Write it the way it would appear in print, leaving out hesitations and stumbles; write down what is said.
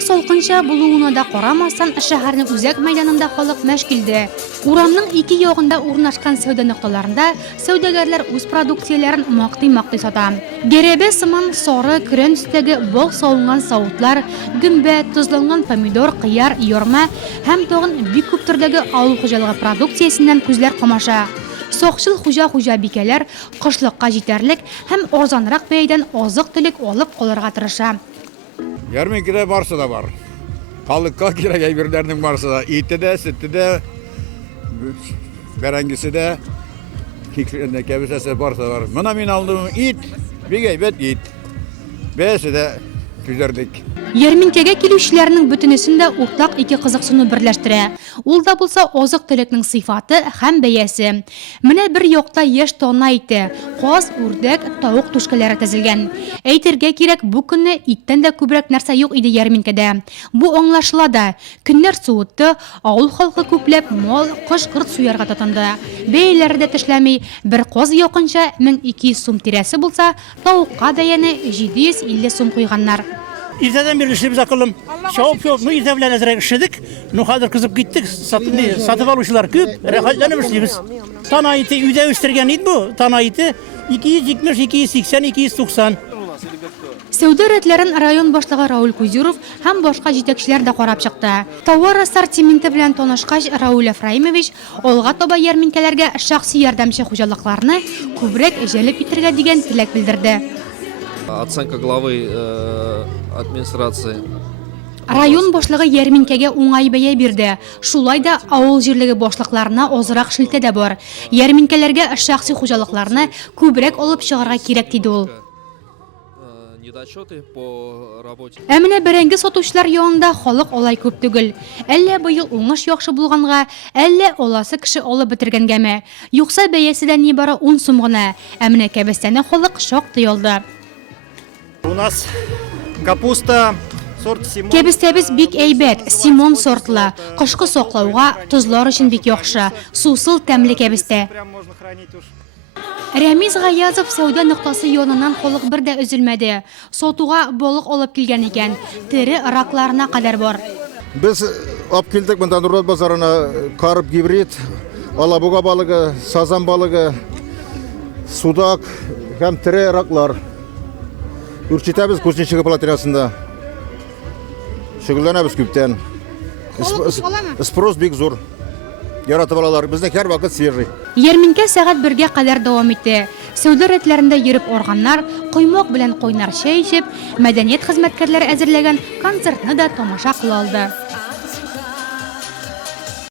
Көзнең салкынча булуына да карамастан, шәһәрнең үзәк мәйданында халык мәш килде. Урамның ике ягында урнашкан сәүдә нокталарында сәүдәгәрләр үз продукцияләрен мактый сата. Гәрәбә сыман сары көрән өстәге бал салынган савытлар, гөмбә, тозланган помидор, кыяр, ярма һәм тагын бик күп төрдәге авыл хуҗалыгы продукциясеннән күзләр камаша. Сакчыл хуҗа-бикәләр кышлыкка җитәрлек һәм арзанрак бәядән азык-төлек алып калырга тырыша. Ярминкеде барсы да бар. Халыкка кирәк әйберләрнең барсы да. Ите дә, сөте дә, бәрәңгесе дә, кәбесәсе барсы да бар. Менә мин алдым ит, бик әйбәт ит. Бәясе дә түзәрдек. Ярминкәгә килүчеләрнең бөтенесен дә уртак ике кызыксыну берләштерә. Ул да булса азык-төлекнең сыйфаты һәм бәясе. Менә бер якта яшь тонна ите, каз, үрдәк, тавык түшкәләре тезелгән. Әйтергә кирәк, бу көнне иттән дә күбрәк нәрсә юк иде ярминкәдә. Бу аңлашыла да. Көннәр суытты, авыл халкы күпләп мал, кош-корт суярга тотынды. Бәяләре дә тешләми, бер каз якынча 1200 сум тирәсе булса, тавыкка бәяне 750 сум куйганнар. İrteden bir işimiz akıllım. Şahap yok. Nu irte bilen ezrek işledik. Nu hadır kızıp gittik. Satıp alışılar küp. Rehallerini işlemiz. Tana iti üde üstürgen id bu. Tana iti 270, 280, 290. Сәүдә рәтләрен район башлыгы Рауль Кузюров һәм башка җитәкчеләр дә карап чыкты. Товар ассортименты белән танышкач, Рауль Ефраимович алга таба ярминкәләргә шәхси ярдәмче хуҗалыкларны күбрәк җәлеп итәргә дигән теләк белдерде. Оценка главы администрации. Район башлыгы ярминкәгә уңай бәя бирде. Шулай да авыл җирлеге башлыкларына азрак шелтә дә бар. Ярминкәләргә шәхси хуҗалыкларны күбрәк алып чыгарга кирәк диде ул. Недочеты по работе. Ә менә бәрәңге сатучылар янында халык алай күп түгел. Әллә быел уңыш яхшы булганга, әллә оласы кеше алып бетергәнгәме. Юкса бәясе дә нибары 10 сум гына. Ә менә кәбестәне халык шактый алды. У нас капуста сорт Симон. Кәбестәбез бик әйбәт, Симон сортлы. Кышкы саклауга, тозлар өчен бик яхшы. Сусыл тәмле кәбестә. Прям можно хранить уж. Рәмиз Гаязов сәүдә ноктасы янынан халык бер дә өзелмәде. Сатуга балык алып килгән икән. Тере ракларына кадәр бар. Biz alып келдік мында Нұрат базарына карп гибрид, алабуга балыгы, сазан балыгы, судак һәм тире раклар. Үрчетәбез Кузнечики плотинасында. Шөгыльләнәбез күптән. Спрос бик зур. Яратып алалар. Безнең һәр вакыт свежий. Ярминкә сәгать 1-гә кадәр дәвам итте. Сәүдә рәтләрендә йөреп арганнар, коймак белән койнар чәй эчеп, мәдәният хезмәткәрләре әзерләгән концертны да тамаша кыла алды.